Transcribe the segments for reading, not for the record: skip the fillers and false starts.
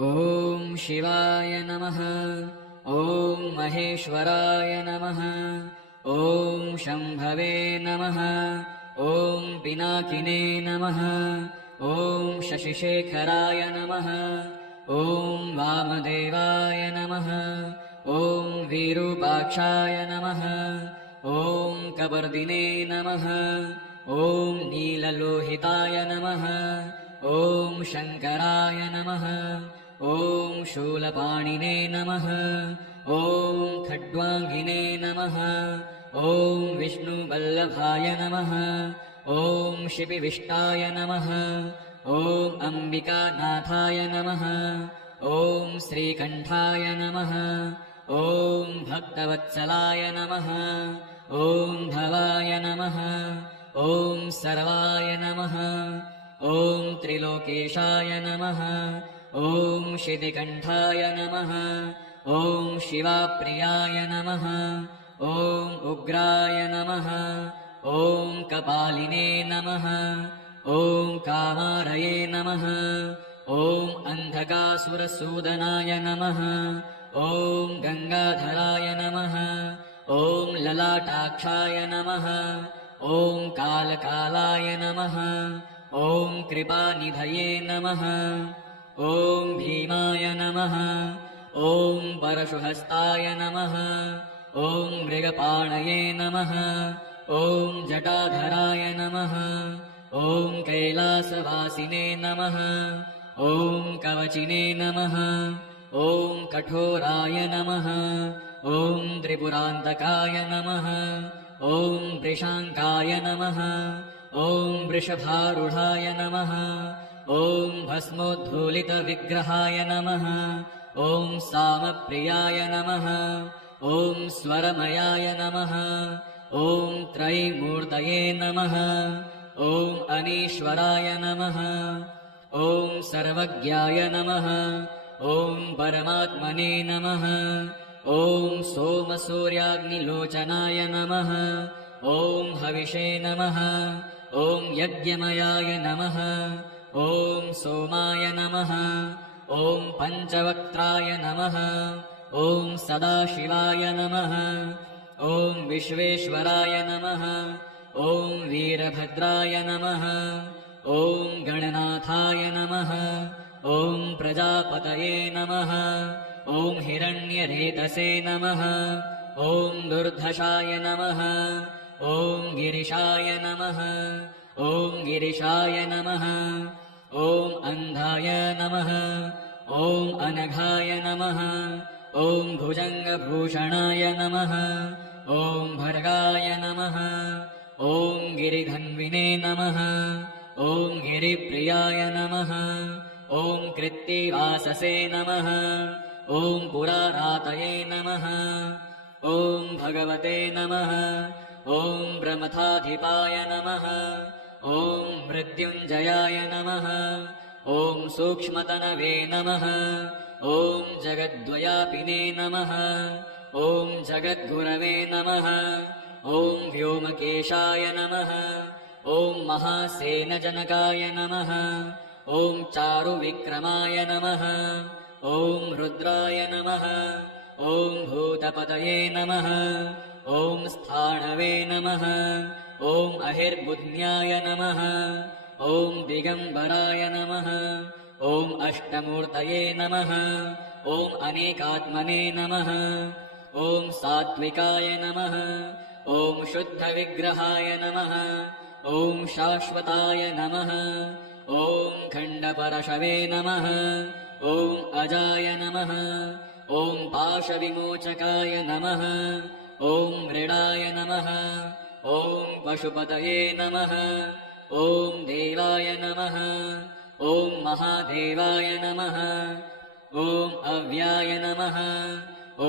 ॐ शिवाय नमः। ॐ महेश्वराय नमः। ॐ शम्भवे नमः। ॐ पिनाकिने नमः। ॐ शशिशेखराय नमः। ॐ वामदेवाय नमः। ॐ विरूपाक्षाय नमः। ॐ कपर्दिने नमः। ॐ नीललोहिताय नमः। ॐ शङ्कराय नमः। ॐ शूलपाणिने नमः। ॐ खड्वाङ्गिने नमः। ॐ विष्णुवल्लभाय नमः। ॐ शिपिविष्टाय नमः। ॐ अम्बिकानाथाय नमः। ॐ श्रीकण्ठाय नमः। ॐ भक्तवत्सलाय नमः। ॐ भवाय नमः। ॐ सर्वाय नमः। ॐ त्रिलोकेशाय नमः। ॐ शितिकण्ठाय नमः। ॐ शिवाप्रियाय नमः। ॐ उग्राय नमः। ॐ कपालिने नमः। ॐ कामारये नमः। ॐ अन्धकासुरसूदनाय नमः। ॐ गङ्गाधराय नमः। ॐ ललाटाक्षाय नमः। ॐ कालकालाय नमः। ॐ कृपानिधये नमः। ॐ भीमाय नमः। ॐ परशुहस्ताय नमः। ॐ मृगपाणये नमः। ॐ जटाधराय नमः। ॐ कैलासवासिने नमः। ॐ कवचिने नमः। ॐ कठोराय नमः। ॐ त्रिपुरान्तकाय नमः। ॐ वृषाङ्काय नमः। ॐ वृषभारूढाय नमः। ॐ भस्मोद्धूलितविग्रहाय नमः। ॐ सामप्रियाय नमः। ॐ स्वरमयाय नमः। ॐ त्रयीमूर्तये नमः। ॐ अनीश्वराय नमः। ॐ सर्वज्ञाय नमः। ॐ परमात्मने नमः। ॐ सोमसूर्याग्निलोचनाय नमः। ॐ हविषे नमः। ॐ यज्ञमयाय नमः। ॐ सोमाय नमः। ॐ पञ्चवक्त्राय नमः। ॐ सदाशिवाय नमः। ॐ विश्वेश्वराय नमः। ॐ वीरभद्राय नमः। ॐ गणनाथाय नमः। ॐ प्रजापतये नमः। ॐ हिरण्यरेतसे नमः। ॐ दुर्धशाय नमः। ॐ गिरिशाय नमः। ॐ गिरिशाय नमः। ॐ अन्धाय नमः। ॐ अनघाय नमः। ॐ भुजङ्गभूषणाय नमः। ॐ भर्गाय नमः। ॐ गिरिधन्विने नमः। ॐ गिरिप्रियाय नमः। ॐ कृत्तिवाससे नमः। ॐ पुरारातये नमः। ॐ भगवते नमः। ॐ प्रमथाधिपाय नमः। ॐ मृत्युञ्जयाय नमः। ॐ सूक्ष्मतनवे नमः। ॐ जगद्वयापिने नमः। ॐ जगद्गुरवे नमः। ॐ व्योमकेशाय नमः। ॐ महासेनजनकाय नमः। ॐ चारुविक्रमाय नमः। ॐ रुद्राय नमः। ॐ भूतपतये नमः। ॐ स्थाणवे नमः। ॐ अहिर्बुध्न्याय नमः। ॐ दिगम्बराय नमः। ॐ अष्टमूर्तये नमः। ॐ अनेकात्मने नमः। ॐ सात्विकाय नमः। ॐ शुद्धविग्रहाय नमः। ॐ शाश्वताय नमः। ॐ खण्डपरशवे नमः। ॐ अजाय नमः। ॐ पाशविमोचकाय नमः। ॐ मृडाय नमः। ॐ पशुपतये नमः। ॐ देवाय नमः। ॐ महादेवाय नमः। ॐ अव्याय नमः।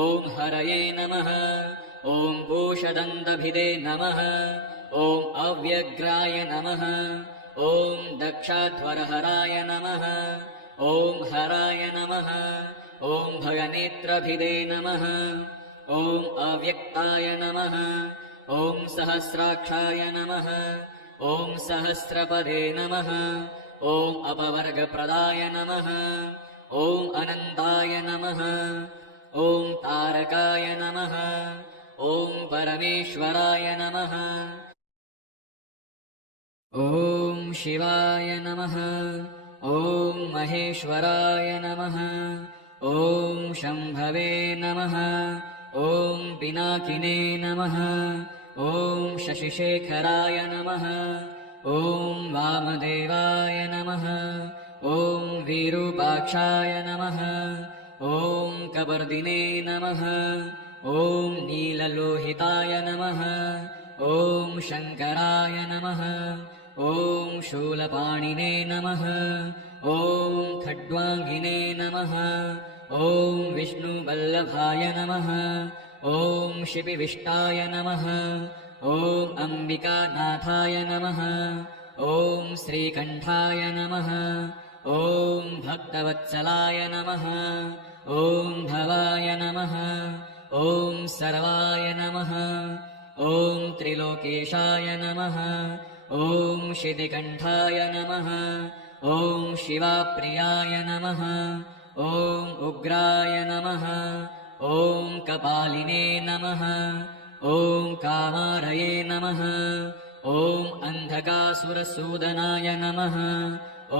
ॐ हरये नमः। ॐ पूषदन्तभिदे नमः। ॐ अव्यग्राय नमः। ॐ दक्षाध्वरहराय नमः। ॐ हराय नमः। ॐ भगनेत्रभिदे नमः। ॐ अव्यक्ताय नमः। ॐ सहस्राक्षाय नमः। ॐ सहस्रपदे नमः। ॐ अपवर्गप्रदाय नमः। ॐ अनन्ताय नमः ॐ तारकाय नमः ॐ परमेश्वराय नमः ॐ शिवाय नमः ॐ महेश्वराय नमः ॐ शम्भवे नमः ॐ पिनाकिने नमः ॐ शशिशेखराय नमः ॐ वामदेवाय नमः ॐ विरूपाक्षाय नमः ॐ कपर्दिने नमः ॐ नीललोहिताय नमः ॐ शङ्कराय नमः ॐ शूलपाणिने नमः ॐ खड्वाङ्गिने नमः ॐ विष्णुवल्लभाय नमः ॐ शिपिविष्टाय नमः ॐ अम्बिकानाथाय नमः ॐ श्रीकण्ठाय नमः ॐ भक्तवत्सलाय नमः ॐ भवाय नमः ॐ सर्वाय नमः ॐ त्रिलोकेशाय नमः ॐ शितिकण्ठाय नमः ॐ शिवाप्रियाय नमः ॐ उग्राय नमः ॐ कपालिने नमः ॐ कामारये नमः ॐ अन्धकासुरसूदनाय नमः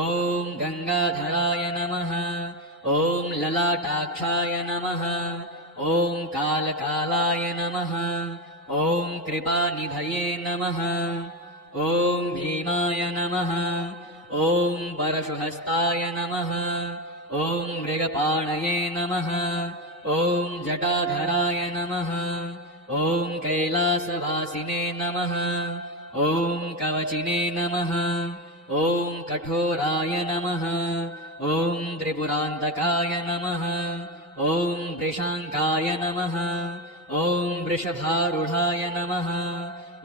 ॐ गङ्गाधराय नमः ॐ ललाटाक्षाय नमः ॐ कालकालाय नमः ॐ कृपानिधये नमः ॐ भीमाय नमः ॐ परशुहस्ताय नमः ॐ मृगपाणये नमः ॐ जटाधराय नमः ॐ कैलासवासिने नमः ॐ कवचिने नमः ॐ कठोराय नमः ॐ त्रिपुरान्तकाय नमः ॐ वृषाङ्काय नमः ॐ वृषभारूढाय नमः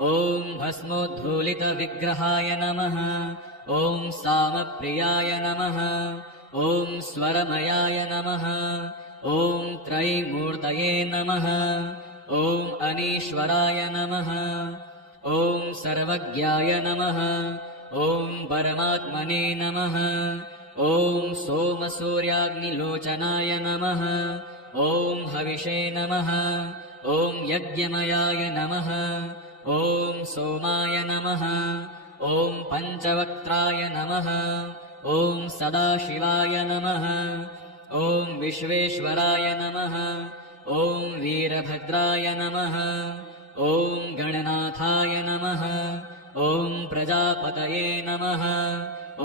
ॐ भस्मोद्धूलितविग्रहाय नमः ॐ सामप्रियाय नमः ॐ स्वरमयाय नमः ॐ त्रयीमूर्तये नमः ॐ अनीश्वराय नमः ॐ सर्वज्ञाय नमः ॐ परमात्मने नमः ॐ सोमसूर्याग्निलोचनाय नमः ॐ हविषे नमः ॐ यज्ञमयाय नमः ॐ सोमाय नमः ॐ पञ्चवक्त्राय नमः ॐ सदाशिवाय नमः ॐ विश्वेश्वराय नमः ॐ वीरभद्राय नमः ॐ गणनाथाय नमः ॐ प्रजापतये नमः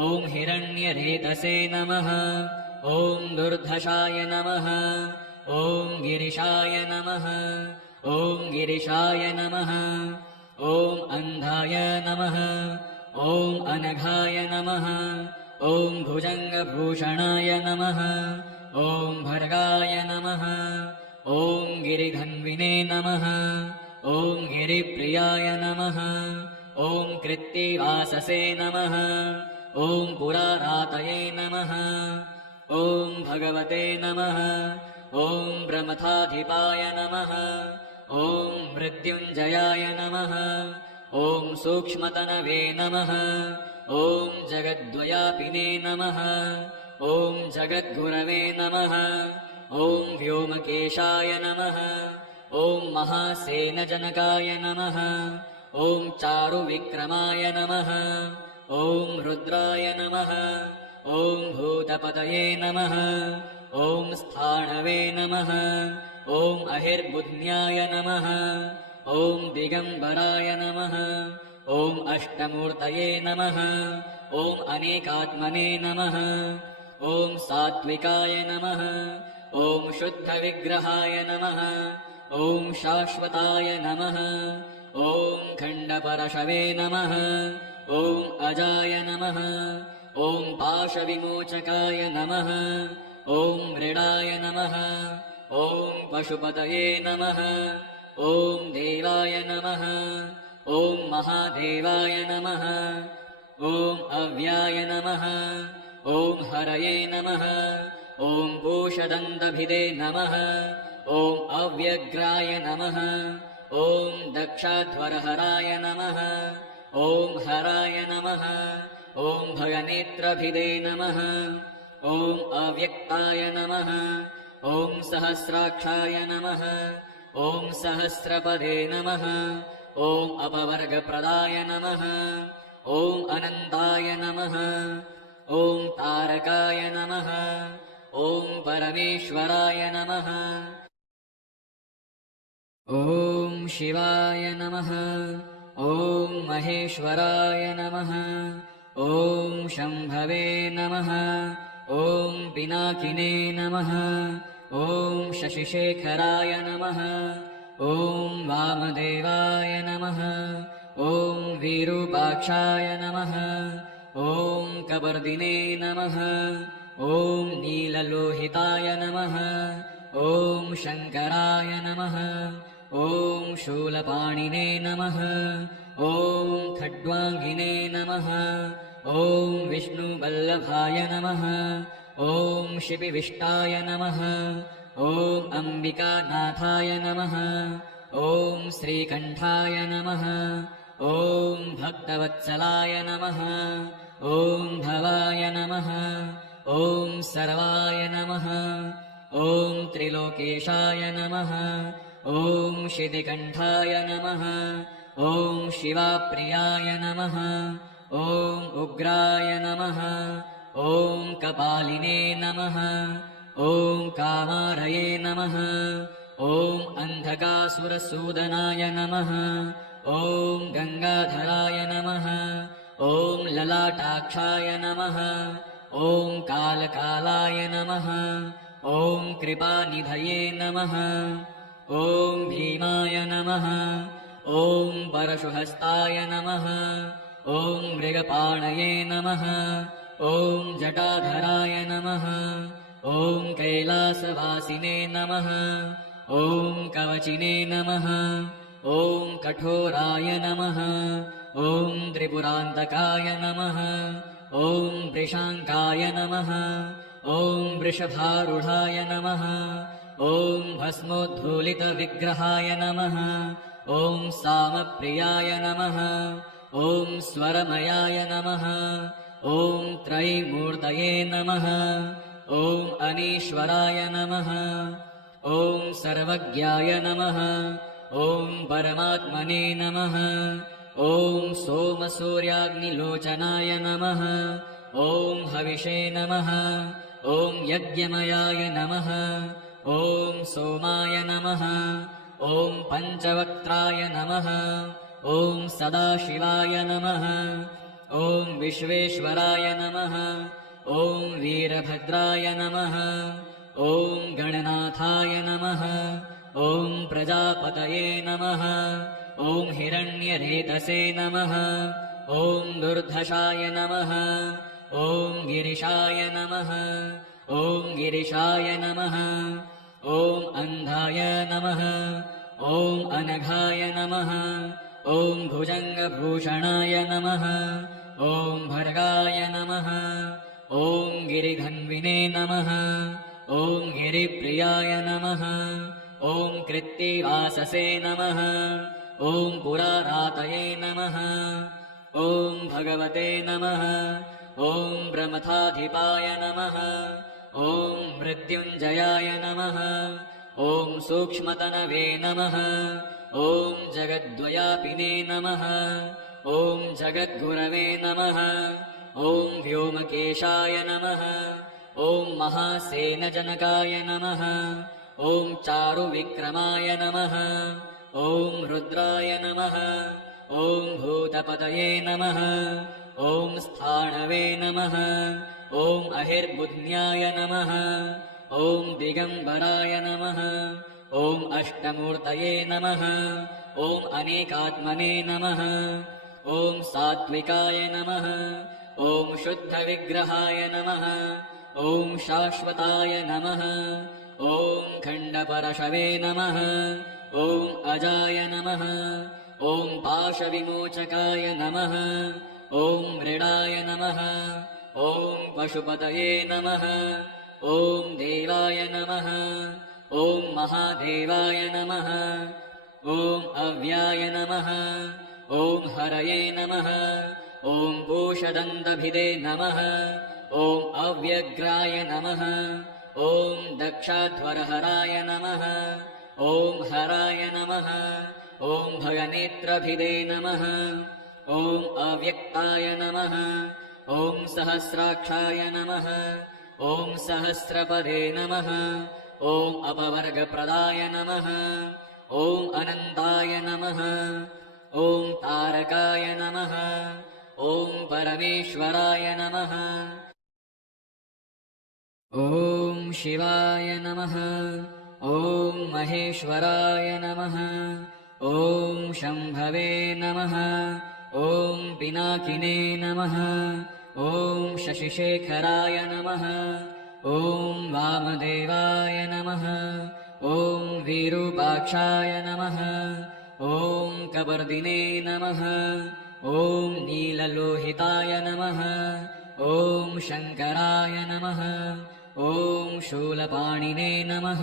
ॐ हिरण्यरेतसे नमः ॐ दुर्धशाय नमः ॐ गिरिशाय नमः ॐ गिरिशाय नमः ॐ अन्धाय नमः ॐ अनघाय नमः ॐ भुजङ्गभूषणाय नमः ॐ भर्गाय नमः ॐ गिरिघन्विने नमः ॐ गिरिप्रियाय नमः ॐ कृत्तिवाससे नमः ॐ पुरारातये नमः ॐ भगवते नमः ॐ प्रमथाधिपाय नमः ॐ मृत्युञ्जयाय नमः ॐ सूक्ष्मतनवे नमः ॐ जगद्वयापिने नमः ॐ जगद्गुरवे नमः ॐ व्योमकेशाय नमः ॐ महासेनजनकाय नमः ॐ चारुविक्रमाय नमः ॐ रुद्राय नमः ॐ भूतपतये नमः ॐ स्थाणवे नमः ॐ अहिर्बुध्न्याय नमः ॐ दिगम्बराय नमः ॐ अष्टमूर्तये नमः ॐ अनेकात्मने नमः ॐ सात्विकाय नमः ॐ शुद्धविग्रहाय नमः ॐ शाश्वताय नमः ॐ खण्डपरशवे नमः ॐ अजाय नमः ॐ पाशविमोचकाय नमः ॐ मृडाय नमः ॐ पशुपतये नमः ॐ देवाय नमः ॐ महादेवाय नमः ॐ अव्याय नमः ॐ हरये नमः ॐ पूषदन्तभिदे नमः ॐ अव्यग्राय नमः ॐ दक्षाध्वरहराय नमः ॐ हराय नमः ॐ भगनेत्रभिदे नमः ॐ अव्यक्ताय नमः ॐ सहस्राक्षाय नमः ॐ सहस्रपदे नमः ॐ अपवर्गप्रदाय नमः ॐ अनन्ताय नमः ॐ तारकाय नमः ॐ परमेश्वराय नमः ॐ शिवाय नमः ॐ महेश्वराय नमः ॐ शम्भवे नमः ॐ पिनाकिने नमः ॐ शशिशेखराय नमः ॐ वामदेवाय नमः ॐ विरूपाक्षाय नमः ॐ कपर्दिने नमः ॐ नीललोहिताय नमः ॐ शङ्कराय नमः ॐ शूलपाणिने नमः ॐ खड्वाङ्गिने नमः ॐ विष्णुवल्लभाय नमः ॐ शिपिविष्टाय नमः ॐ अम्बिकानाथाय नमः ॐ श्रीकण्ठाय नमः ॐ भक्तवत्सलाय नमः ॐ भवाय नमः ॐ सर्वाय नमः ॐ त्रिलोकेशाय नमः ॐ शितिकण्ठाय नमः ॐ शिवाप्रियाय नमः ॐ उग्राय नमः ॐ कपालिने नमः ॐ कामारये नमः ॐ अन्धकासुरसूदनाय नमः ॐ गङ्गाधराय नमः ॐ ललाटाक्षाय नमः ॐ कालकालाय नमः ॐ कृपानिधये नमः ॐ भीमाय नमः ॐ परशुहस्ताय नमः ॐ मृगपाणये नमः ॐ जटाधराय नमः ॐ कैलासवासिने नमः ॐ कवचिने नमः ॐ कठोराय नमः ॐ त्रिपुरान्तकाय नमः ॐ वृषाङ्काय नमः ॐ वृषभारूढाय नमः ॐ भस्मोद्धूलितविग्रहाय नमः ॐ सामप्रियाय नमः ॐ स्वरमयाय नमः ॐ त्रयीमूर्तये नमः ॐ अनीश्वराय नमः ॐ सर्वज्ञाय नमः ॐ परमात्मने नमः ॐ सोमसूर्याग्निलोचनाय नमः ॐ हविषे नमः ॐ यज्ञमयाय नमः ॐ सोमाय नमः ॐ पञ्चवक्त्राय नमः ॐ सदाशिवाय नमः ॐ विश्वेश्वराय नमः ॐ वीरभद्राय नमः ॐ गणनाथाय नमः ॐ प्रजापतये नमः ॐ हिरण्यरेतसे नमः ॐ दुर्धशाय नमः ॐ गिरिशाय नमः ॐ गिरिशाय नमः ॐ अन्धाय नमः ॐ अनघाय नमः ॐ भुजङ्गभूषणाय नमः ॐ भर्गाय नमः ॐ गिरिघन्विने नमः ॐ गिरिप्रियाय नमः ॐ कृत्तिवाससे नमः ॐ पुरारातये नमः ॐ भगवते नमः ॐ प्रमथाधिपाय नमः ॐ मृत्युञ्जयाय नमः ॐ सूक्ष्मतनवे नमः ॐ जगद्वयापिने नमः ॐ जगद्गुरवे नमः ॐ व्योमकेशाय नमः ॐ महासेनजनकाय नमः ॐ चारुविक्रमाय नमः ॐ रुद्राय नमः ॐ भूतपतये नमः ॐ स्थाणवे नमः ॐ अहिर्बुध्न्याय नमः ॐ दिगम्बराय नमः ॐ अष्टमूर्तये नमः ॐ अनेकात्मने नमः ॐ सात्विकाय नमः ॐ शुद्धविग्रहाय नमः ॐ शाश्वताय नमः ॐ खण्डपरशवे नमः ॐ अजाय नमः ॐ पाशविमोचकाय नमः ॐ मृडाय नमः ॐ पशुपतये नमः ॐ देवाय नमः ॐ महादेवाय नमः ॐ अव्याय नमः ॐ हरये नमः ॐ पूषदन्तभिदे नमः ॐ अव्यग्राय नमः ॐ दक्षाध्वरहराय नमः ॐ हराय नमः ॐ भगनेत्रभिदे नमः ॐ अव्यक्ताय नमः ॐ सहस्राक्षाय नमः ॐ सहस्रपदे नमः ॐ अपवर्गप्रदाय नमः ॐ अनन्ताय नमः ॐ तारकाय नमः ॐ परमेश्वराय नमः ॐ शिवाय नमः ॐ महेश्वराय नमः ॐ शम्भवे नमः ॐ पिनाकिने नमः ॐ शशिशेखराय नमः ॐ वामदेवाय नमः ॐ विरूपाक्षाय नमः ॐ कपर्दिने नमः ॐ नीललोहिताय नमः ॐ शङ्कराय नमः ॐ शूलपाणिने नमः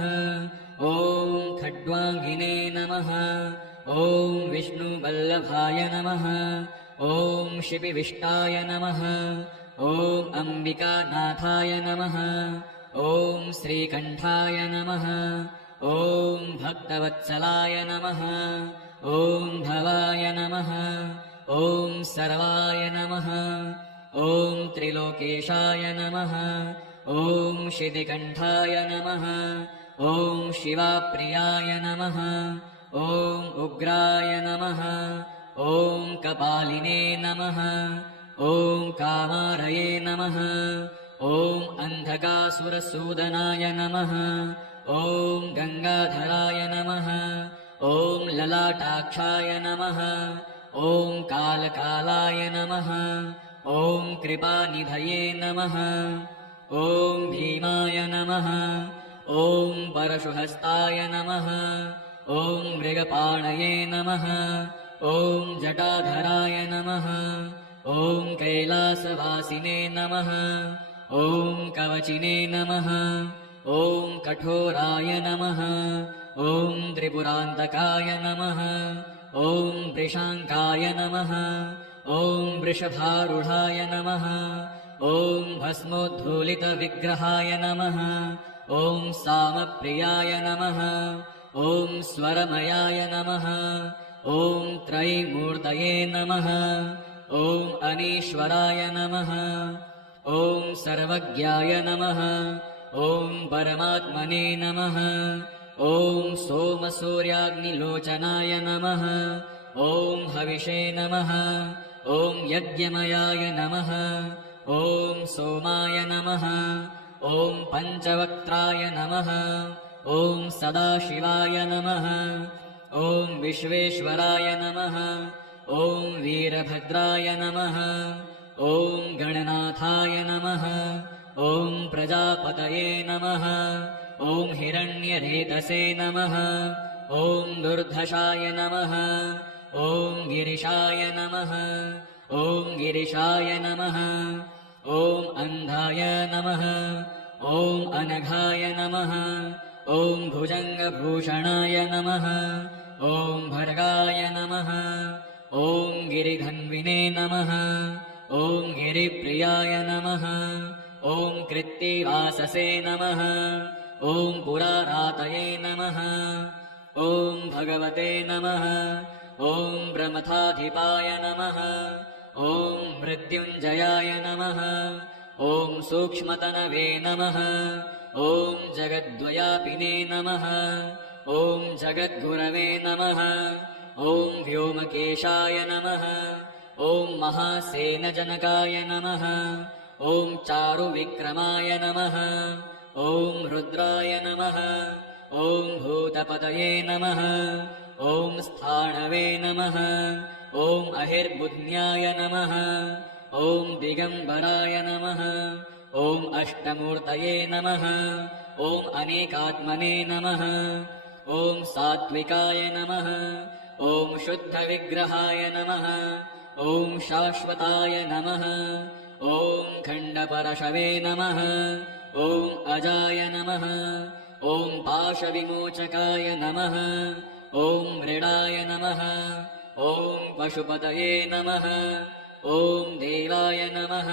ॐ खड्वाङ्गिने नमः ॐ विष्णुवल्लभाय नमः ॐ शिपिविष्टाय नमः ॐ अम्बिकानाथाय नमः ॐ श्रीकण्ठाय नमः ॐ भक्तवत्सलाय नमः ॐ भवाय नमः ॐ सर्वाय नमः ॐ त्रिलोकेशाय नमः ॐ शितिकण्ठाय नमः ॐ शिवाप्रियाय नमः ॐ उग्राय नमः ॐ कपालिने नमः ॐ कामारये नमः ॐ अन्धकासुरसूदनाय नमः ॐ गङ्गाधराय नमः ॐ ललाटाक्षाय नमः ॐ कालकालाय नमः ॐ कृपानिधये नमः ॐ भीमाय नमः ॐ परशुहस्ताय नमः ॐ मृगपाणये नमः ॐ जटाधराय नमः ॐ कैलासवासिने नमः ॐ कवचिने नमः ॐ कठोराय नमः ॐ त्रिपुरान्तकाय नमः ॐ वृषाङ्काय नमः ॐ वृषभारूढाय नमः ॐ भस्मोद्धूलितविग्रहाय नमः ॐ सामप्रियाय नमः ॐ स्वरमयाय नमः ॐ त्रयीमूर्तये नमः ॐ अनीश्वराय नमः ॐ सर्वज्ञाय नमः ॐ परमात्मने नमः ॐ सोमसूर्याग्निलोचनाय नमः ॐ हविषे नमः ॐ यज्ञमयाय नमः ॐ सोमाय नमः ॐ पञ्चवक्त्राय नमः ॐ सदाशिवाय नमः ॐ विश्वेश्वराय नमः ॐ वीरभद्राय नमः ॐ गणनाथाय नमः ॐ प्रजापतये नमः ॐ हिरण्यरेतसे नमः ॐ दुर्धशाय नमः ॐ गिरिशाय नमः ॐ गिरिशाय नमः ॐ अन्धाय नमः ॐ अनघाय नमः ॐ भुजङ्गभूषणाय नमः ॐ भर्गाय नमः ॐ गिरिघन्विने नमः ॐ गिरिप्रियाय नमः ॐ कृत्तिवाससे नमः ॐ पुरारातये नमः ॐ भगवते नमः ॐ प्रमथाधिपाय नमः ॐ मृत्युञ्जयाय नमः ॐ सूक्ष्मतनवे नमः ॐ जगद्वयापिने नमः ॐ जगद्गुरवे नमः ॐ व्योमकेशाय नमः ॐ महासेनजनकाय नमः ॐ चारुविक्रमाय नमः ॐ रुद्राय नमः ॐ भूतपतये नमः ॐ स्थाणवे नमः ॐ अहिर्बुध्न्याय नमः ॐ दिगम्बराय नमः ॐ अष्टमूर्तये नमः ॐ अनेकात्मने नमः ॐ सात्विकाय नमः ॐ शुद्धविग्रहाय नमः ॐ शाश्वताय नमः ॐ खण्डपरशवे नमः ॐ अजाय नमः ॐ पाशविमोचकाय नमः ॐ मृडाय नमः ॐ पशुपतये नमः ॐ देवाय नमः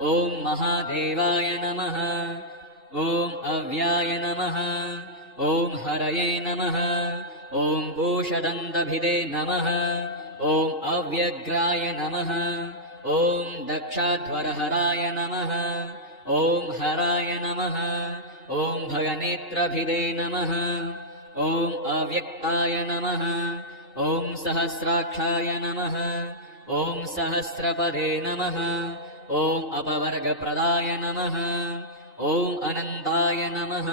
ॐ महादेवाय नमः। ॐ अव्याय नमः। ॐ हरये नमः। ॐ पूषदन्तभिदे नमः। ॐ अव्यग्राय नमः। ॐ दक्षाध्वरहराय नमः। ॐ हराय नमः। ॐ भगनेत्रभिदे नमः। ॐ अव्यक्ताय नमः। ॐ सहस्राक्षाय नमः। ॐ सहस्रपदे नमः। ॐ अपवर्गप्रदाय नमः। ॐ अनन्ताय नमः।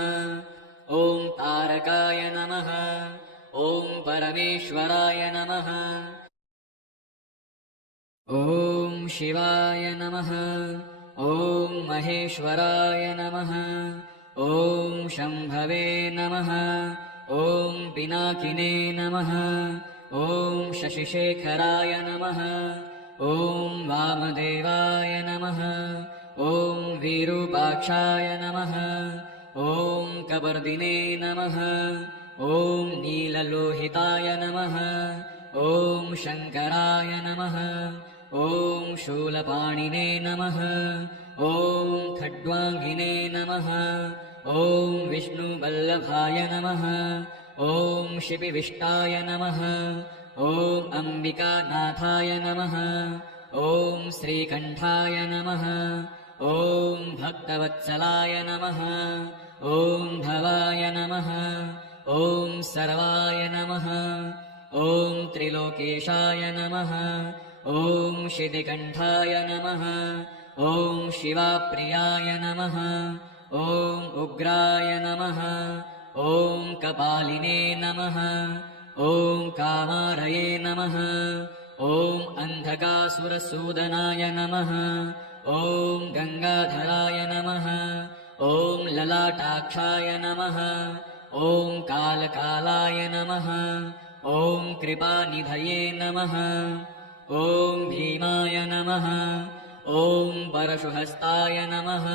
ॐ तारकाय नमः। ॐ परमेश्वराय नमः। ॐ शिवाय नमः। ॐ महेश्वराय नमः। ॐ शम्भवे नमः। ॐ पिनाकिने नमः। ॐ शशिशेखराय नमः। ॐ वामदेवाय नमः। ॐ विरूपाक्षाय नमः। ॐ कपर्दिने नमः। ॐ नीललोहिताय नमः। ॐ शङ्कराय नमः। ॐ शूलपाणिने नमः। ॐ खड्वाङ्गिने नमः। ॐ विष्णुवल्लभाय नमः। ॐ शिपिविष्टाय नमः। ॐ अम्बिकानाथाय नमः। ॐ श्रीकण्ठाय नमः। ॐ भक्तवत्सलाय नमः। ॐ भवाय नमः। ॐ सर्वाय नमः। ॐ त्रिलोकेशाय नमः। ॐ शितिकण्ठाय नमः। ॐ शिवाप्रियाय नमः। ॐ उग्राय नमः। ॐ कपालिने नमः। ॐ कामारये नमः। ॐ अन्धकासुरसूदनाय नमः। ॐ गङ्गाधराय नमः। ॐ ललाटाक्षाय नमः। ॐ कालकालाय नमः। ॐ कृपानिधये नमः। ॐ भीमाय नमः। ॐ परशुहस्ताय नमः।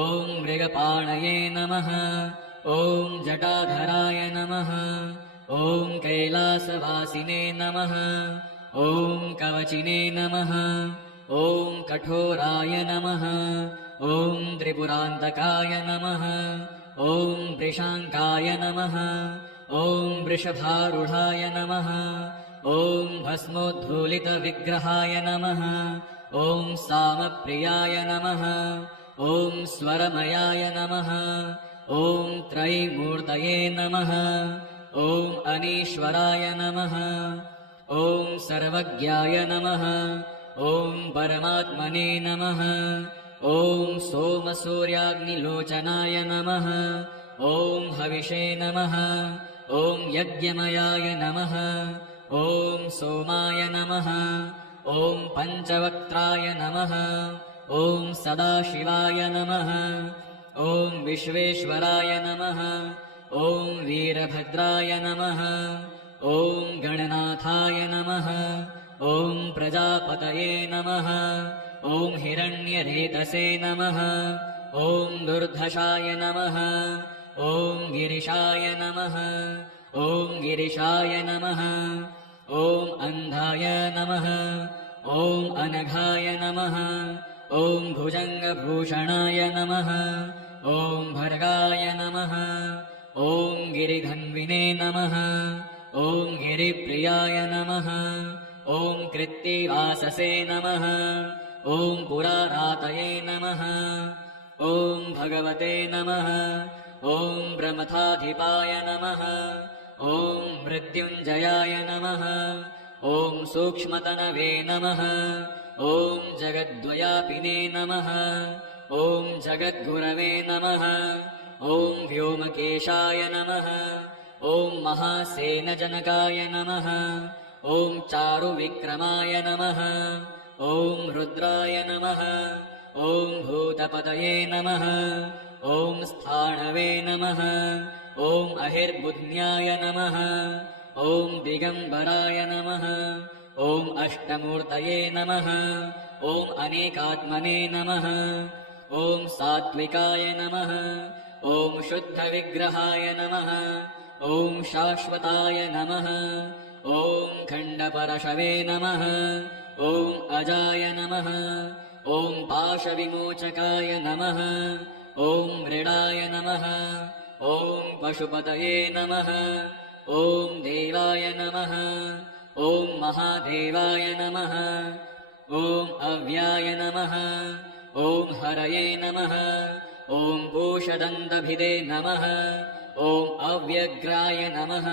ॐ मृगपाणये नमः। ॐ जटाधराय नमः। ॐ कैलासवासिने नमः। ॐ कवचिने नमः। ॐ कठोराय नमः। ॐ त्रिपुरान्तकाय नमः। ॐ वृषाङ्काय नमः। ॐ वृषभारूढाय नमः। ॐ भस्मोद्धूलितविग्रहाय नमः। ॐ सामप्रियाय नमः। ॐ स्वरमयाय नमः। ॐ त्रयीमूर्तये नमः। ॐ अनीश्वराय नमः। ॐ सर्वज्ञाय नमः। ॐ परमात्मने नमः। ॐ सोमसूर्याग्निलोचनाय नमः। ॐ हविषे नमः। ॐ यज्ञमयाय नमः। ॐ सोमाय नमः। ॐ पञ्चवक्त्राय नमः। ॐ सदाशिवाय नमः। ॐ विश्वेश्वराय नमः। ॐ वीरभद्राय नमः। ॐ गणनाथाय नमः। ॐ प्रजापतये नमः। ॐ हिरण्यरेतसे नमः। ॐ दुर्धशाय नमः। ॐ गिरिशाय नमः। ॐ गिरिशाय नमः। ॐ अन्धाय नमः। ॐ अनघाय नमः। ॐ भुजङ्गभूषणाय नमः। ॐ भर्गाय नमः। ॐ गिरिधन्विने नमः। ॐ गिरिप्रियाय नमः। ॐ कृत्तिवाससे नमः। ॐ पुरारातये नमः। ॐ भगवते नमः। ॐ प्रमथाधिपाय नमः। ॐ मृत्युञ्जयाय नमः। ॐ सूक्ष्मतनवे नमः। ॐ जगद्वयापिने नमः। ॐ जगद्गुरवे नमः। ॐ व्योमकेशाय नमः। ॐ महासेनजनकाय नमः। ॐ चारुविक्रमाय नमः। ॐ रुद्राय नमः। ॐ भूतपतये नमः। ॐ स्थाणवे नमः। ॐ अहिर्बुध्न्याय नमः। ॐ दिगम्बराय नमः। ॐ अष्टमूर्तये नमः। ॐ अनेकात्मने नमः। ॐ सात्विकाय नमः। ॐ शुद्धविग्रहाय नमः। ॐ शाश्वताय नमः। ॐ खण्डपरशवे नमः। ॐ अजाय नमः। ॐ पाशविमोचकाय नमः ॐ मृडाय नमः ॐ पशुपतये नमः ॐ देवाय नमः ॐ महादेवाय नमः ॐ अव्याय नमः ॐ हरये नमः ॐ पूषदन्तभिदे नमः ॐ अव्यग्राय नमः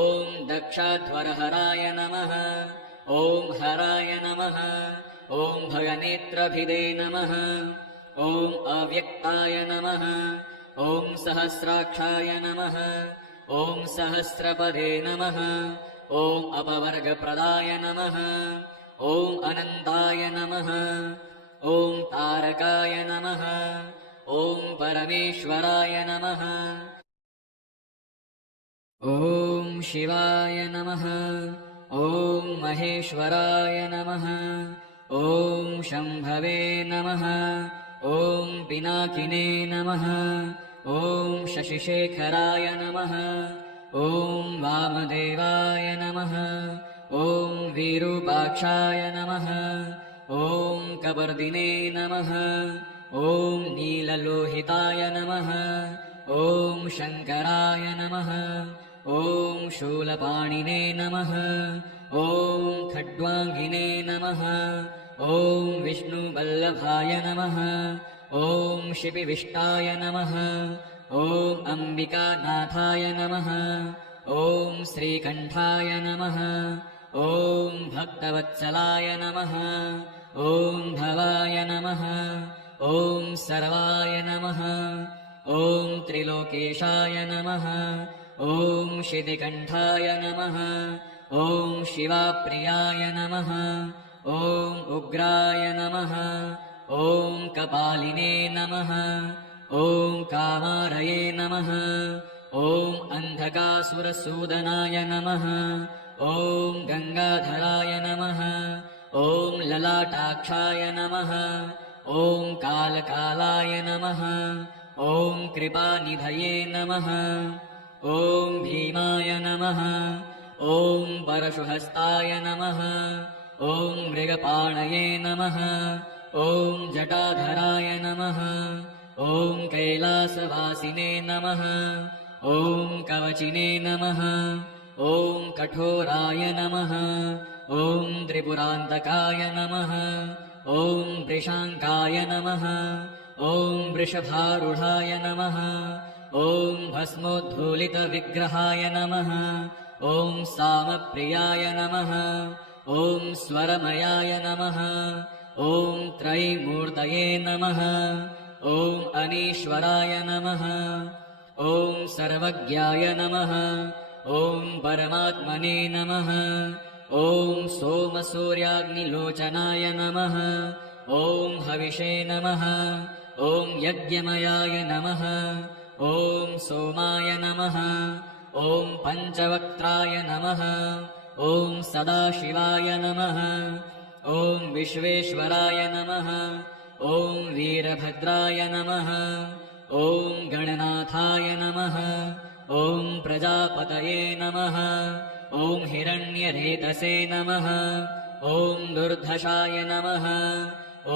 ॐ दक्षाध्वरहराय नमः ॐ हराय नमः ॐ भगनेत्रभिदे नमः ॐ अव्यक्ताय नमः ॐ सहस्राक्षाय नमः ॐ सहस्रपदे नमः ॐ अपवर्गप्रदाय नमः ॐ अनन्ताय नमः ॐ तारकाय नमः ॐ परमेश्वराय नमः ॐ शिवाय नमः ॐ महेश्वराय नमः ॐ शम्भवे नमः ॐ पिनाकिने नमः ॐ शशिशेखराय नमः ॐ वामदेवाय नमः ॐ विरूपाक्षाय नमः ॐ कपर्दिने नमः ॐ नीललोहिताय नमः ॐ शङ्कराय नमः ॐ शूलपाणिने नमः ॐ खड्वाङ्गिने नमः ॐ विष्णुवल्लभाय नमः ॐ शिपिविष्टाय नमः ॐ अम्बिकानाथाय नमः ॐ श्रीकण्ठाय नमः ॐ भक्तवत्सलाय नमः ॐ भवाय नमः ॐ सर्वाय नमः ॐ त्रिलोकेशाय नमः ॐ शितिकण्ठाय नमः ॐ शिवाप्रियाय नमः ॐ उग्राय नमः ॐ कपालिने नमः ॐ कामारये नमः ॐ अन्धकासुरसूदनाय नमः ॐ गङ्गाधराय नमः ॐ ललाटाक्षाय नमः ॐ कालकालाय नमः ॐ कृपानिधये नमः ॐ भीमाय नमः ॐ परशुहस्ताय नमः ॐ मृगपाणये नमः ॐ जटाधराय नमः ॐ कैलासवासिने नमः ॐ कवचिने नमः ॐ कठोराय नमः ॐ त्रिपुरान्तकाय नमः ॐ वृषाङ्काय नमः ॐ वृषभारूढाय नमः ॐ भस्मोद्धूलितविग्रहाय नमः ॐ सामप्रियाय नमः ॐ स्वरमयाय नमः ॐ त्रयीमूर्तये नमः ॐ अनीश्वराय नमः ॐ सर्वज्ञाय नमः ॐ परमात्मने नमः ॐ सोमसूर्याग्निलोचनाय नमः ॐ हविषे नमः ॐ यज्ञमयाय नमः ॐ सोमाय नमः ॐ पञ्चवक्त्राय नमः ॐ सदाशिवाय नमः ॐ विश्वेश्वराय नमः ॐ वीरभद्राय नमः ॐ गणनाथाय नमः ॐ प्रजापतये नमः ॐ हिरण्यरेतसे नमः ॐ दुर्धशाय नमः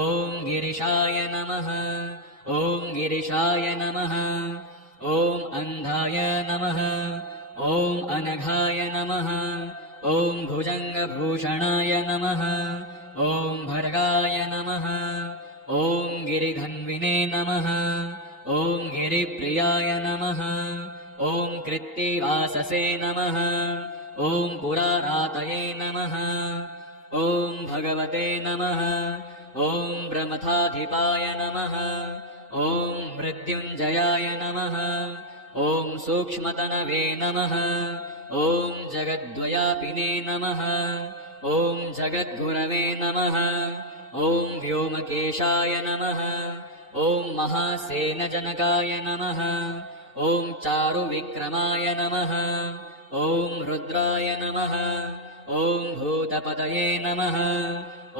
ॐ गिरिशाय नमः ॐ गिरिशाय नमः ॐ अन्धाय नमः ॐ अनघाय नमः ॐ भुजङ्गभूषणाय नमः ॐ भर्गाय नमः ॐ गिरिघन्विने नमः ॐ गिरिप्रियाय नमः ॐ कृत्तिवाससे नमः ॐ पुरारातये नमः ॐ भगवते नमः ॐ ब्रह्मथाधिपाय नमः ॐ मृत्युञ्जयाय नमः ॐ सूक्ष्मतनवे नमः ॐ जगद्वयापिने नमः ॐ जगद्गुरवे नमः ॐ व्योमकेशाय नमः ॐ महासेनजनकाय नमः ॐ चारुविक्रमाय नमः ॐ रुद्राय नमः ॐ भूतपतये नमः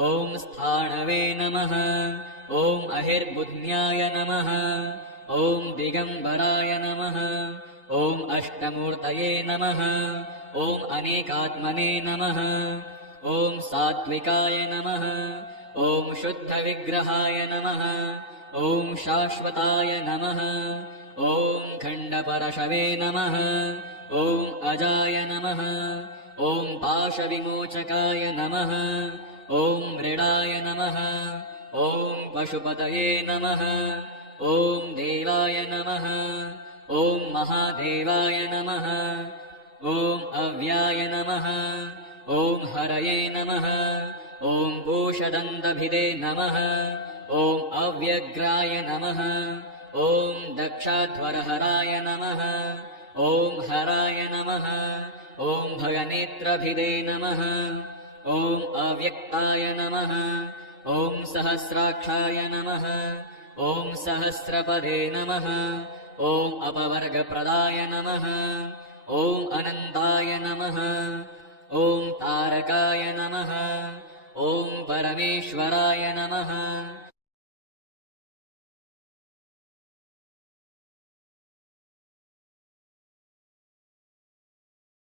ॐ स्थाणवे नमः ॐ अहिर्बुध्न्याय नमः ॐ दिगम्बराय नमः ॐ अष्टमूर्तये नमः ॐ अनेकात्मने नमः ॐ सात्विकाय नमः ॐ शुद्धविग्रहाय नमः ॐ शाश्वताय नमः ॐ खण्डपरशवे नमः ॐ अजाय नमः ॐ पाशविमोचकाय नमः ॐ मृडाय नमः ॐ पशुपतये नमः ॐ देवाय नमः ॐ महादेवाय नमः ॐ अव्याय नमः ॐ हरये नमः ॐ पूषदन्तभिदे नमः ॐ अव्यग्राय नमः ॐ दक्षाध्वरहराय नमः ॐ हराय नमः ॐ भगनेत्रभिदे नमः ॐ अव्यक्ताय नमः ॐ सहस्राक्षाय नमः ॐ सहस्रपदे नमः ॐ अपवर्गप्रदाय नमः ॐ अनन्ताय नमः ॐ तारकाय नमः ॐ परमेश्वराय नमः